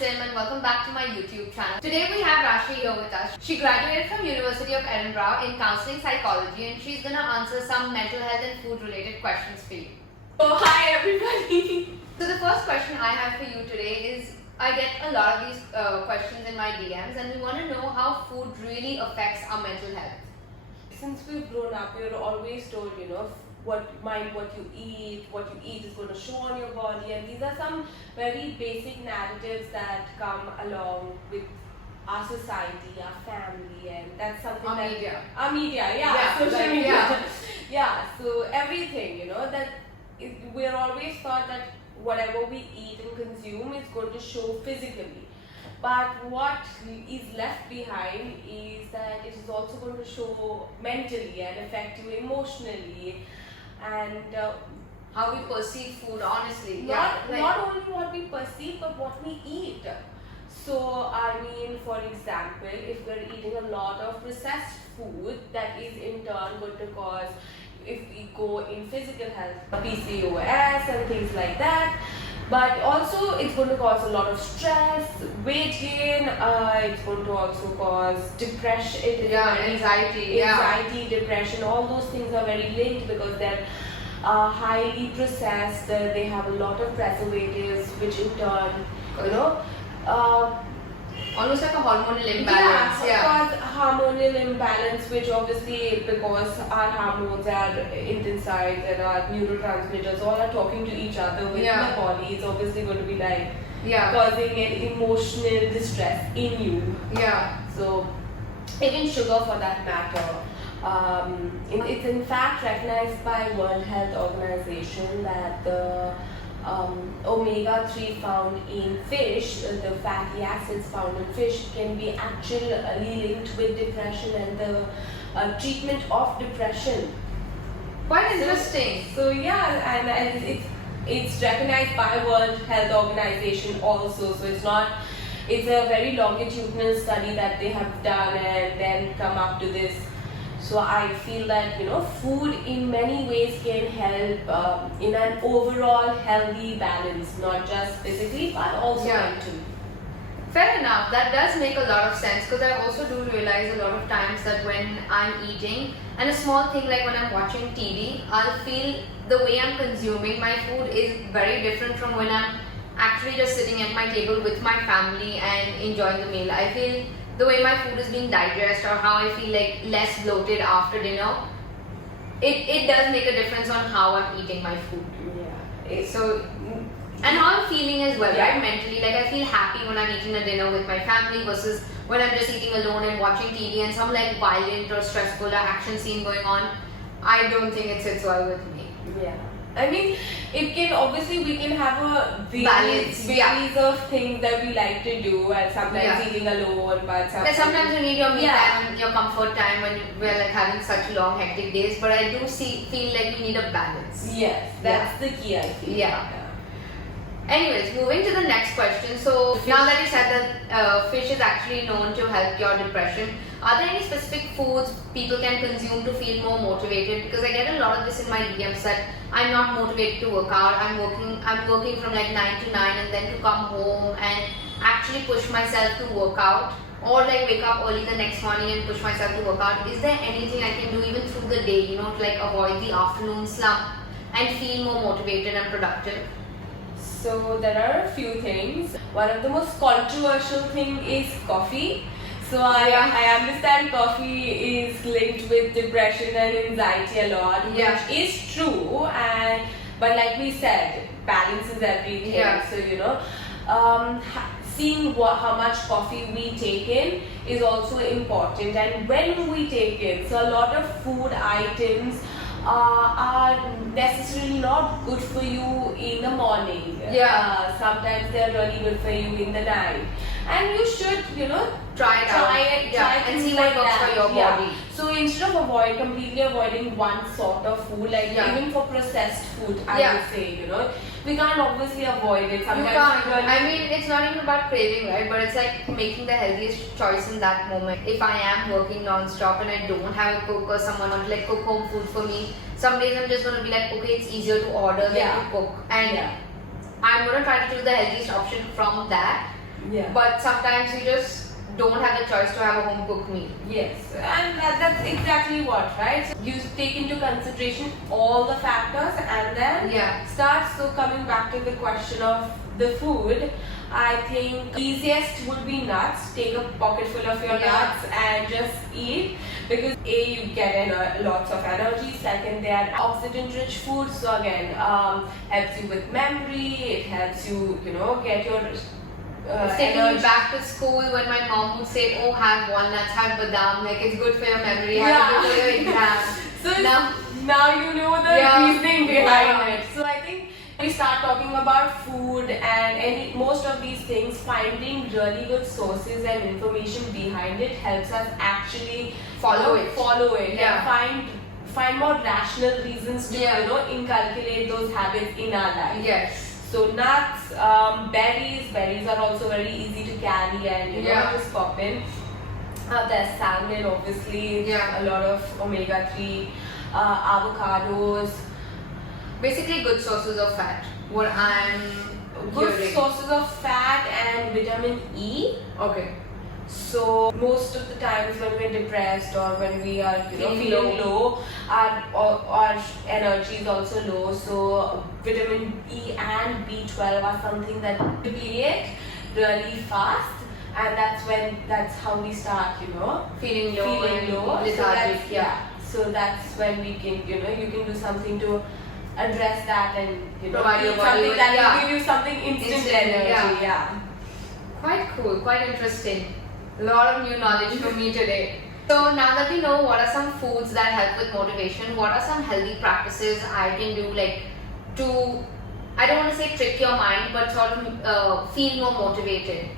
Sim and welcome back to my YouTube channel. Today we have Rashi here with us. She graduated from University of Edinburgh in counseling psychology and she's gonna answer some mental health and food related questions for you. Oh, hi everybody! So the first question I have for you today is, I get a lot of these questions in my DMs and we want to know how food really affects our mental health. Since we've grown up, we were always told, what you eat is going to show on your body, and these are some very basic narratives that come along with our society, our family, and that's something Our media, social like, media. So everything, we're always taught that whatever we eat and consume is going to show physically. But what is left behind is that it is also going to show mentally and affect you emotionally, and how we perceive food, honestly. not only what we perceive but what we eat. So for example, if we're eating a lot of processed food, that is in turn going to cause, if we go in physical health, PCOS and things like that. But also it's going to cause a lot of stress, weight gain, it's going to also cause depression, anxiety, depression, all those things are very linked because they're highly processed, they have a lot of preservatives which in turn, almost like a hormonal imbalance. Cause hormonal imbalance, which obviously because our hormones are intensified and our neurotransmitters all are talking to each other within the body, it's obviously going to be like causing an emotional distress in you. So even sugar for that matter. It's in fact recognized by World Health Organization that the omega-3 found in fish, the fatty acids found in fish, can be actually linked with depression and the treatment of depression. Quite interesting. So and it's recognized by World Health Organization also. So it's a very longitudinal study that they have done and then come up to this. So I feel that food in many ways can help in an overall healthy balance, not just physically but also mentally. Fair enough, that does make a lot of sense, because I also do realize a lot of times that when I'm eating, and a small thing like when I'm watching TV, I'll feel the way I'm consuming my food is very different from when I'm actually just sitting at my table with my family and enjoying the meal. I feel the way my food is being digested or how I feel like less bloated after dinner, it does make a difference on how I'm eating my food. And how I'm feeling as well, right? Mentally, like I feel happy when I'm eating a dinner with my family versus when I'm just eating alone and watching TV and some like violent or stressful or action scene going on. I don't think it sits well with me. It can obviously, we can have a varies of things that we like to do, and sometimes eating alone, but sometimes you need your me time, your comfort time when we're like having such long hectic days, but I do feel like we need a balance. Yes, that's the key, I feel. Anyways, moving to the next question. So now that you said that fish is actually known to help your depression, are there any specific foods people can consume to feel more motivated? Because I get a lot of this in my DMs that I'm not motivated to work out. I'm working from like 9 to 9 and then to come home and actually push myself to work out, or like wake up early the next morning and push myself to work out. Is there anything I can do even through the day, to like avoid the afternoon slump and feel more motivated and productive? So there are a few things. One of the most controversial thing is coffee. So I understand coffee is linked with depression and anxiety a lot, which is true. But like we said, balance is everything. So seeing how much coffee we take in is also important, and when we take it. So a lot of food items are necessarily not good for you in the morning. Sometimes they're really good for you in the night, and you should try it and see what works for your body. So instead of completely avoiding one sort of food, like even for processed food, I would say we can't obviously avoid it. Sometimes you can't. It's not even about craving, right? But it's like making the healthiest choice in that moment. If I am working non-stop and I don't have a cook or someone to like cook home food for me, some days I'm just going to be like, okay, it's easier to order than to cook. And I'm going to try to choose the healthiest option from that. Yeah. But sometimes you just don't have the choice to have a home cooked meal. Yes, and that's exactly what, right? So you take into consideration all the factors and then Yeah. start. So coming back to the question of the food, I think easiest would be nuts. Take a pocket full of your Yeah. nuts and just eat, because A, you get lots of energy. Second, they are oxygen-rich food, so again helps you with memory. It helps you, get your Taking me energy. back to school when my mom would say, "Oh, have walnuts, have badam, like it's good for your memory, have Yeah. it good for your exam." So Now- now you know the Yeah. reasoning behind Yeah. it. So I think we start talking about food and most of these things, finding really good sources and information behind it helps us actually Follow it. and Yeah. find more rational reasons to Yeah. inculcate those habits in our life. Yes. So nuts, berries are also very easy to carry and Yeah. just pop in. There's salmon, obviously. Yeah. A lot of omega-3, avocados. Basically, good sources of fat. What I'm Good hearing. sources of fat and vitamin E. Okay. So most of the times when we're depressed or when we are Feeling feeling low, our energy is also low. So vitamin E and B12 are something that deplete really fast, and that's how we start, Feeling low and So lethargic. Yeah. So that's when we can, you can do something to address that and Provide your eat body something with- that yeah. will give you something instant Instant, energy. Yeah. Quite cool, quite interesting. A lot of new knowledge from me today. So now that we know what are some foods that help with motivation, what are some healthy practices I can do, like to, I don't want to say trick your mind, but sort of feel more motivated?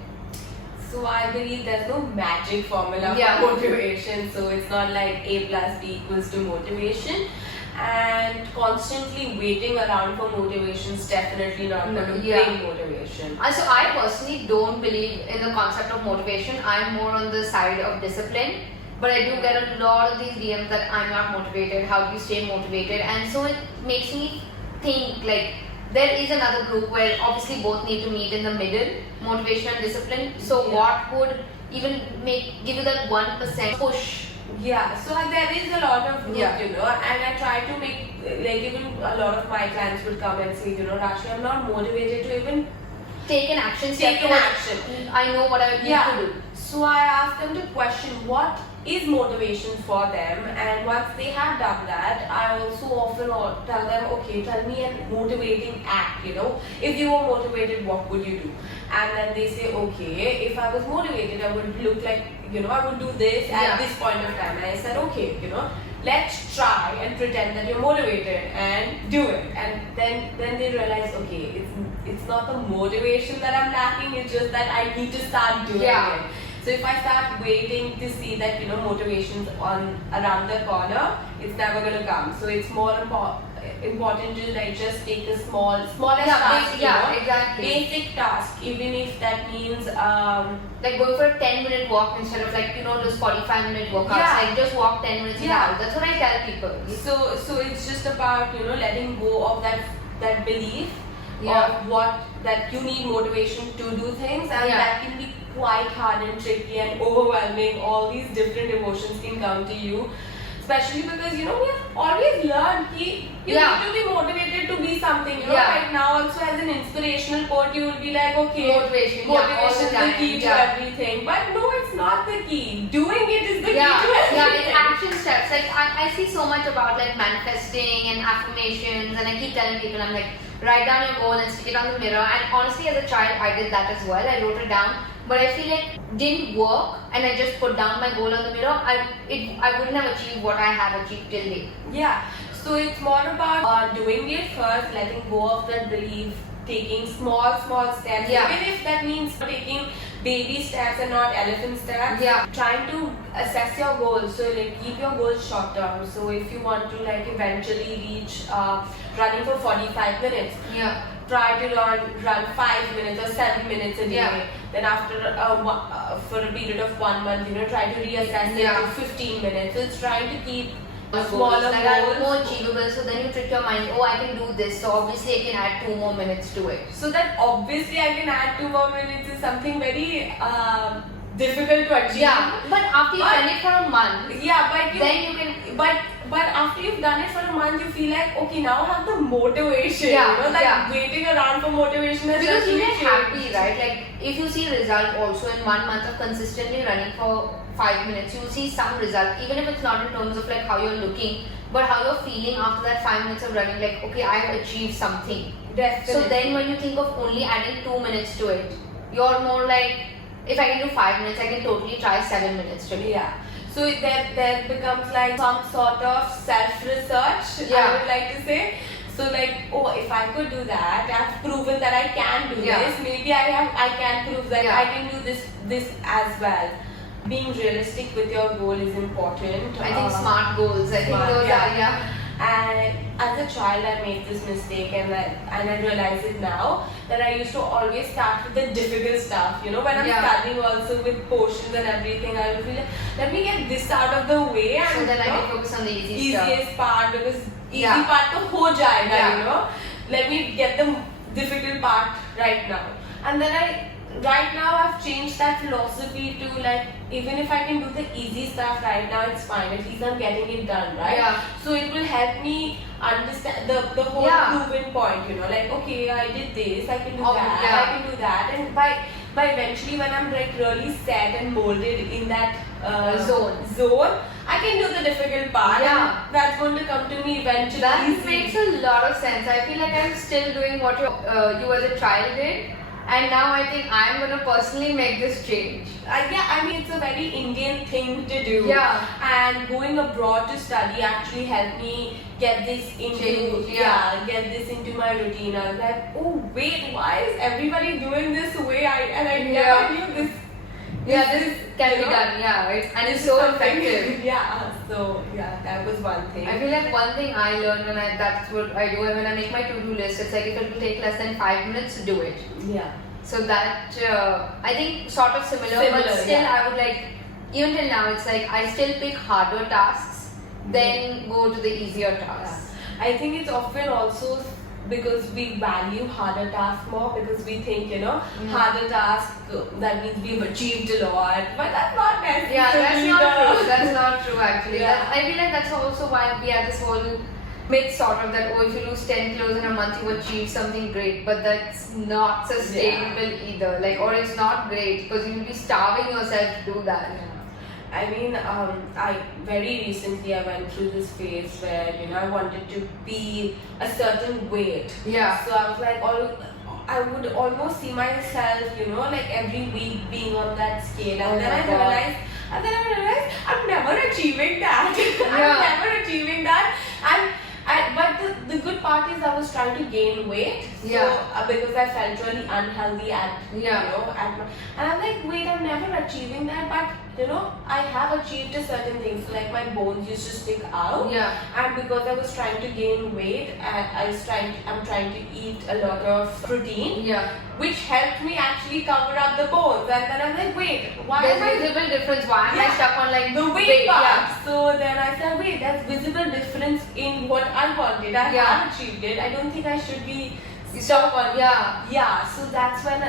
So I believe there's no magic formula Yeah. for motivation. So it's not like A plus B equals to motivation. And constantly waiting around for motivation is definitely not going to Yeah. bring motivation. So I personally don't believe in the concept of motivation. I'm more on the side of discipline. But I do get a lot of these DMs that I'm not motivated. How do you stay motivated? And so it makes me think like there is another group where obviously both need to meet in the middle, motivation and discipline. So Yeah. what would even give you that 1% push? Yeah, so there is a lot of group, Yeah. and I try to make, like, even a lot of my clients would come and say, Rashi, I'm not motivated to even Take an action step. take an towards- action. I know what I need to do. So I ask them to question what is motivation for them, and once they have done that, I also often tell them, okay, tell me a motivating act, if you were motivated, what would you do? And then they say, okay, if I was motivated, I would look like, I would do this Yeah. at this point of time. And I said, okay, let's try and pretend that you're motivated and do it. And then they realize, okay, it's not the motivation that I'm lacking, it's just that I need to start doing Yeah. it. So if I start waiting to see that motivation's around the corner, it's never gonna come. So it's more important to like just take the smallest task, exactly. basic task, even if that means Like going for a 10-minute walk instead of like those 45-minute workouts. Yeah. Like just walk 10 minutes in the Yeah. house. That's what I tell people. so it's just about letting go of that belief Yeah. of that you need motivation to do things, and Yeah. that can be quite hard and tricky and overwhelming. All these different emotions can come to you, especially because we have always learned that you Yeah. need to be motivated to be something. Yeah. Right now also as an inspirational quote, you will be like, okay, Motivation, yeah, all the motivation is the time, key to yeah. everything. But no, it's not the key. Doing it is the Yeah, key to everything. yeah, it's action steps. Like I see so much about like manifesting and affirmations, and I keep telling people, I'm like, write down your goal and stick it on the mirror. And honestly, as a child, I did that as well. I wrote it down, but I feel like didn't work, and I just put down my goal on the mirror. I wouldn't have achieved what I have achieved till date. Yeah, so it's more about doing it first, letting go of that belief, taking small steps, Yeah. even if that means taking baby steps and not elephant steps. Yeah. Trying to assess your goals, so like keep your goals short term. So if you want to like eventually reach running for 45 minutes, Yeah. try to run 5 minutes or 7 minutes a day. Yeah. Then after for a period of 1 month, try to reassess Yeah. it to 15 minutes. So it's trying to keep Smaller that are goals. more achievable, so then you trick your mind, oh, I can do this, so obviously I can add 2 more minutes to it. So that obviously I can add 2 more minutes is something very difficult to achieve. Yeah, but after you've done it for a month, yeah, but then you can. But after you've done it for a month, you feel like, okay, now I have the motivation. Yeah, you know, like yeah. waiting around for motivation is Because you just get happy, right? Like if you see result also in 1 month of consistently running for 5 minutes, you will see some result, even if it's not in terms of like how you're looking, but how you're feeling after that 5 minutes of running. Like, okay, I've achieved something. Definitely. So then when you think of only adding 2 minutes to it, you're more like, if I can do 5 minutes, I can totally try 7 minutes today. Yeah. So that becomes like some sort of self-research, Yeah. I would like to say. So like, oh, if I could do that, I've proven that I can do Yeah. this. Maybe I can prove that Yeah. I can do this as well. Being realistic with your goal is important. I think smart goals. I think smart, those yeah. are, yeah. And as a child, I made this mistake, and I realize it now that I used to always start with the difficult stuff. You know, when I'm Yeah. studying also with portions and everything, I will feel like, let me get this out of the way, and So then I you know, can focus on the easy stuff. easiest part, because easy Yeah. part to ho jayega, Yeah. you know. Let me get the difficult part right now, and then right now I've changed that philosophy to like, even if I can do the easy stuff right now, it's fine. At least I'm getting it done, right? Yeah. So it will help me understand the whole Yeah. proven point, you know, like, okay, I did this, I can do Oh, that, yeah. I can do that, and by eventually when I'm like really set and molded in that zone, I can do the difficult part. Yeah. And that's going to come to me eventually. That easy. makes a lot of sense. I feel like I'm still doing what you as a child did, and now I think I'm gonna personally make this change. Yeah, I mean, it's a very Indian thing to do. Yeah. And going abroad to study actually helped me get this into Change, yeah. get this into my routine. I was like, oh wait, why is everybody doing this way? I never knew this. Yeah, this can you be know, done. Yeah, and it's this so is something- effective. Yeah. So yeah, that was one thing. I feel like one thing I learned that's what I do when I make my to-do list. It's like if it will take less than 5 minutes to do it. Yeah. So that I think sort of similar, but Similar, still yeah. I would like, even till now it's like I still pick harder tasks, then go to the easier tasks. I think it's often also because we value harder tasks more, because we think, you know, harder task, that means we've achieved a lot, but that's not necessarily. Yeah, that's not true. That's not true actually. Yeah. I feel like that's also why we have this whole myth sort of that, oh, if you lose 10 kilos in a month, you achieve something great, but that's not sustainable either. Like, or it's not great because you'll be starving yourself to do that. I mean, I very recently I went through this phase where, you know, I wanted to be a certain weight. Yeah. So I was like, I would almost see myself, you know, like every week being on that scale, and Oh then my I God. realized I'm never achieving that. Yeah. I'm never achieving that. But the good part is I was trying to gain weight. Yeah. So, because I felt really unhealthy at Yeah. you know and I'm like, wait, I'm never achieving that, but you know, I have achieved a certain thing. So like my bones used to stick out. Yeah. And because I was trying to gain weight, and I'm trying to eat a lot of protein, Yeah. which helped me actually cover up the bones. And then I'm like, wait, why There's am I visible difference. Why am I Yeah. stuck on like the weight part? Yeah. So then I said, wait, there's visible difference in what I wanted. I Yeah. have achieved it. I don't think I should be Stop on. Yeah. Yeah, so that's when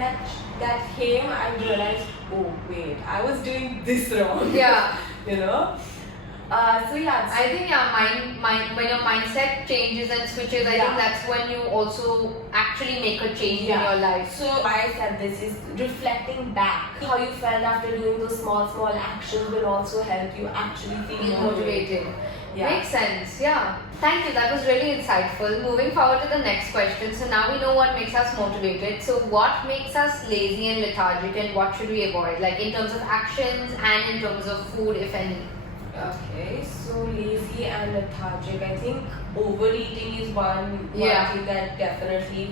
that came, I realized, oh wait, I was doing this wrong. Yeah. You know. So yeah, I think when your mindset changes and switches, I Yeah. think that's when you also actually make a change in your life. So why I said this is reflecting back. How you felt after doing those small actions will also help you actually feel Feel motivated. motivated. Yeah. Makes sense, yeah. Thank you, that was really insightful. Moving forward to the next question. So now we know what makes us motivated. So what makes us lazy and lethargic, and what should we avoid? Like in terms of actions and in terms of food, if any. Okay, so lazy and lethargic. I think overeating is one Yeah. thing that definitely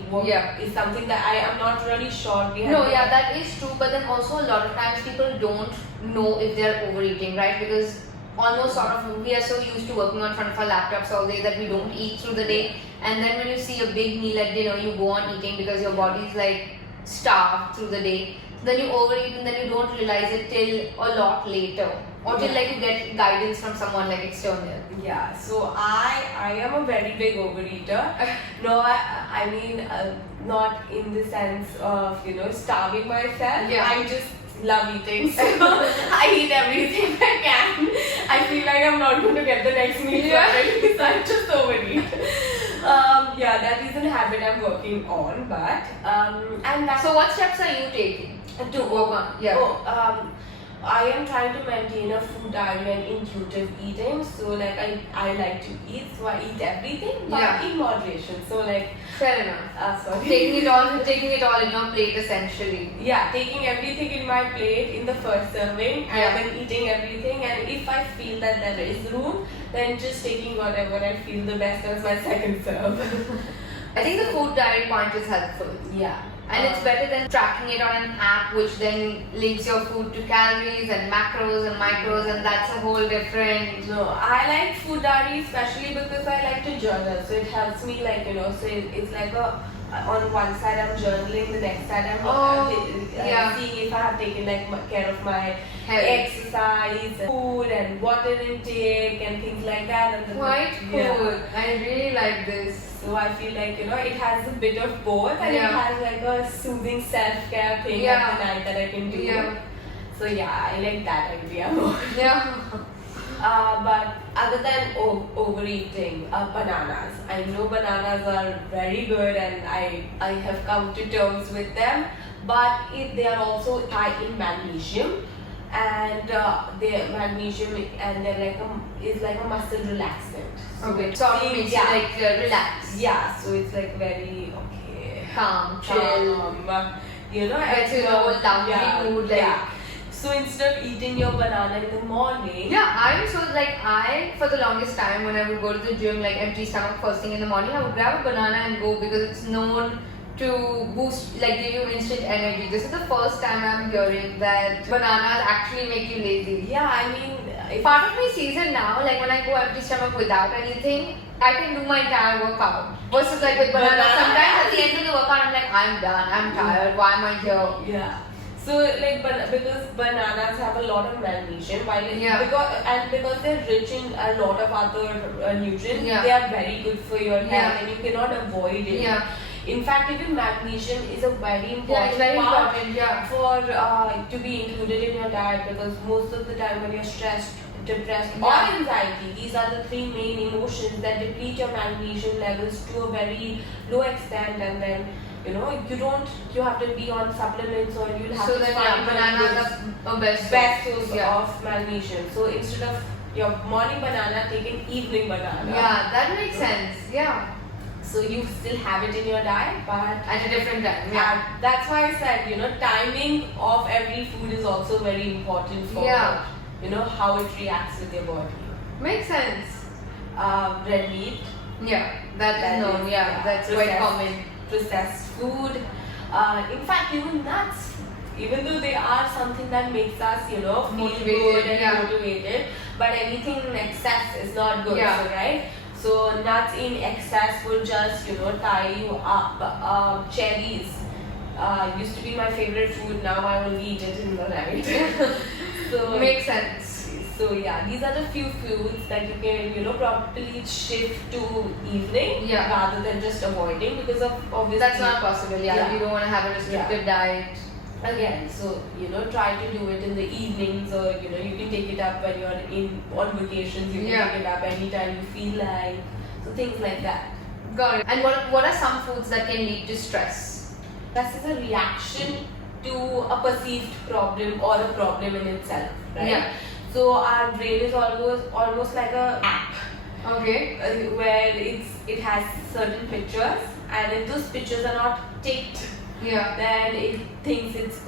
is something that I am not really sure. No, yeah, that is true. But then also a lot of times people don't know if they're overeating, right? Because almost sort of we are so used to working on front of our laptops all day that we don't eat through the day. And then when you see a big meal at dinner, you go on eating because your body's like starved through the day. then you overeat and then you don't realize it till a lot later, or till like you get guidance from someone like external? Yeah, so I am a very big overeater. No, I mean not in the sense of starving myself. Yeah. I just love eating, so I eat everything I can. I feel like I'm not going to get the next meal from it, so I just overeat. Yeah, that is a habit I'm working on, but and that's So what steps are you taking to work on? Yeah. I am trying to maintain a food diary and intuitive eating. So like I like to eat, so I eat everything, but Yeah. in moderation. So like Fair enough. sorry. Taking it all in your plate essentially. Yeah, taking everything in my plate in the first serving Yeah. and then eating everything. And if I feel that there is room, then just taking whatever I feel the best as my second serve. I think the food diary point is helpful. Yeah. And it's better than tracking it on an app which then links your food to calories and macros and micros, and that's a whole different... No, I like food diary especially because I like to journal. So it helps me so it's like on one side I'm journaling, the next side I'm seeing if I have taken care of my Health. exercise, food and water intake and things like that. And Quite cool. Yeah. I really like this. So I feel like it has a bit of both, and it has like a soothing self-care thing at the night that I can do. Yeah. So yeah, I like that idea more. Yeah. But other than overeating, bananas. I know bananas are very good, and I have come to terms with them. But they are also high in magnesium, and the magnesium and they're is like a muscle relaxant. So Okay. So it makes you relax. Yeah. So it's like very Calm, chill. It's a whole downbeat mood. So instead of eating your banana in the morning. Yeah, I'm so I for the longest time when I would go to the gym empty stomach first thing in the morning, I would grab a banana and go because it's known to boost give you instant energy. This is the first time I'm hearing that bananas actually make you lazy. Yeah, I mean part of me sees it now, when I go empty stomach without anything, I can do my entire workout. Versus with banana, sometimes at the end of the workout I'm I'm done, I'm tired, why am I here? Yeah. So because bananas have a lot of magnesium, because they're rich in a lot of other nutrients, they are very good for your health, and you cannot avoid it. Yeah. In fact, even magnesium is a very important part for to be included in your diet, because most of the time when you're stressed, depressed or anxiety, these are the three main emotions that deplete your magnesium levels to a very low extent, and then you have to be on supplements, or you'll have to find bananas are best source of magnesium. So instead of your morning banana, take an evening banana. Yeah, that makes sense. Yeah. So you still have it in your diet, but at a different time. Yeah. That's why I said, timing of every food is also very important for how it reacts with your body. Makes sense. Red meat. Yeah, that is known. That's quite common. Processed food. In fact, even nuts. Even though they are something that makes us, feel motivated, good and motivated, but anything in excess is not good. Yeah. So, right? So nuts in excess will just tie you up. Cherries used to be my favorite food. Now I only eat it in the night. So makes sense. So yeah, these are the few foods that you can probably shift to evening rather than just avoiding, because of obviously that's not possible. Yeah, you don't want to have a restricted diet. Again, so try to do it in the evenings, or you can take it up when you're on vacations. You can take it up anytime you feel like. So things like that. Got it. And what are some foods that can lead to stress? Stress is a reaction to a perceived problem or a problem in itself, right? Yeah. So our brain is almost like a app. Okay. Where it has certain pictures, and if those pictures are not ticked, then it thinks it's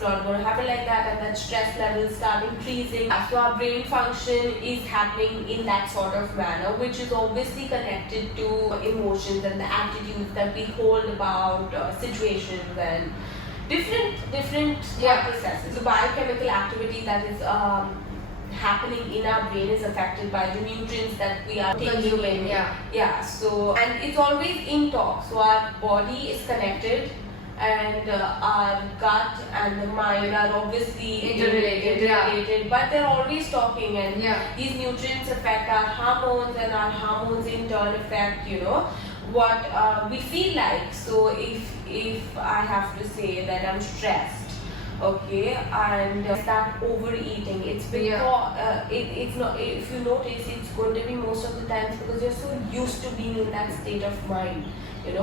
not going to happen like that, and that stress levels start increasing. So our brain function is happening in that sort of manner, which is obviously connected to emotions and the attitudes that we hold about situations and different thought processes. So biochemical activity that is happening in our brain is affected by the nutrients that we are taking in. So and it's always in talk. So our body is connected and our gut and the mind are obviously Interrelated, but they're always talking, and Yeah. these nutrients affect our hormones, and our hormones in turn affect, what we feel like. So if I have to say that I'm stressed, okay, and start overeating, it's because it's not, if you notice, it's going to be most of the times because you're so used to being in that state of mind. If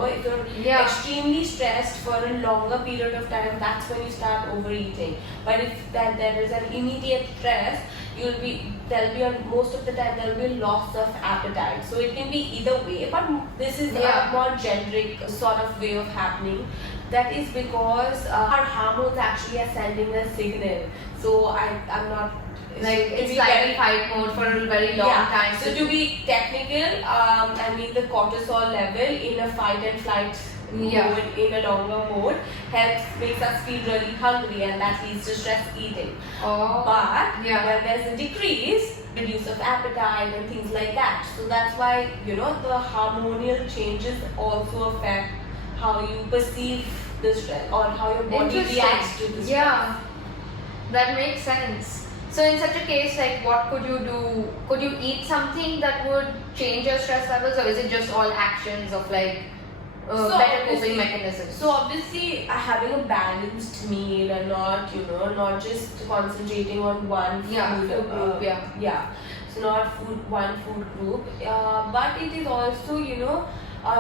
you're extremely stressed for a longer period of time, that's when you start overeating. But if there is an immediate stress, most of the time there'll be a loss of appetite. So it can be either way, but this is a more generic sort of way of happening. That is because our hormones actually are sending a signal. So I'm not It's like in fight mode for a very long time. So to be technical, the cortisol level in a fight and flight mode, in a longer mode, makes us feel really hungry, and that leads to stress eating. But when there's a decrease, reduce of appetite and things like that. So that's why the hormonal changes also affect how you perceive the stress or how your body reacts to the stress. Yeah, that makes sense. So in such a case, like, what could you do? Could you eat something that would change your stress levels, or is it just all actions of better coping mechanisms? So obviously, having a balanced meal and not just concentrating on one food group. So not one food group, but it is also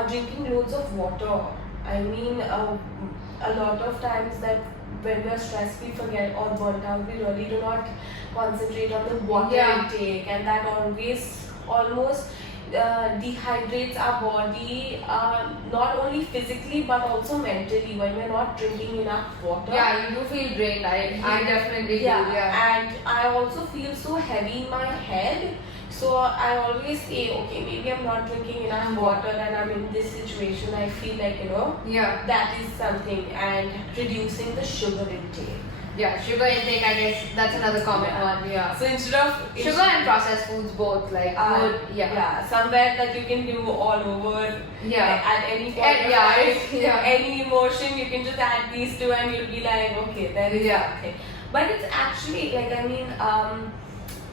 drinking loads of water. A lot of times that when we are stressed, we forget, or burnt out, we really do not concentrate on the water intake, and that almost dehydrates our body, not only physically but also mentally. When we're not drinking enough water, you do feel drained. I definitely do. And I also feel so heavy in my head. So I always say, okay, maybe I'm not drinking enough water and I'm in this situation. I feel like, that is something. And reducing the sugar intake. Yeah, sugar intake, I guess that's another common one. Yeah. So instead of sugar and processed foods, both somewhere that you can do all over. At any point of time, any emotion, you can just add these two, and you'll be like, okay, there is something. But it's actually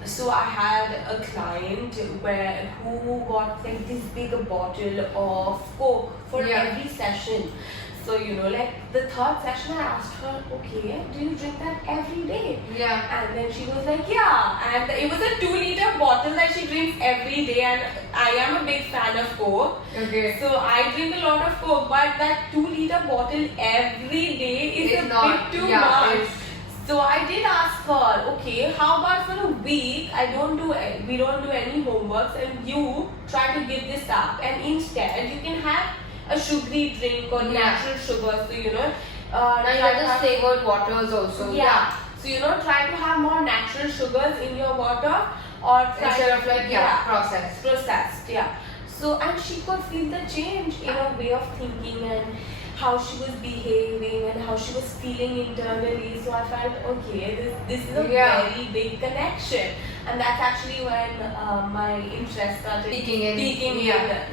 so I had a client who got this big bottle of Coke for every session. So the third session, I asked her, okay, do you drink that every day? And then she was like, and it was a 2-liter bottle that she drinks every day, and I am a big fan of Coke. Okay. So I drink a lot of Coke, but that 2-liter bottle every day is a bit too much. So I did ask her, okay, how about for a week, we don't do any homeworks, and you try to give this up, and instead you can have a sugary drink or natural sugar. So now you have the flavored waters also. So try to have more natural sugars in your water, or instead of processed. So, and she could feel the change in her way of thinking and how she was behaving and how she was feeling internally. So I felt, okay, this is a very big connection, and that's actually when my interest started peaking in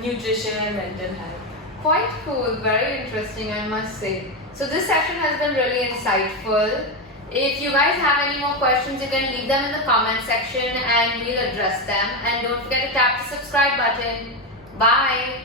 nutrition and mental health. Quite cool, very interesting, I must say. So this session has been really insightful. If you guys have any more questions, you can leave them in the comment section and we'll address them. And don't forget to tap the subscribe button. Bye.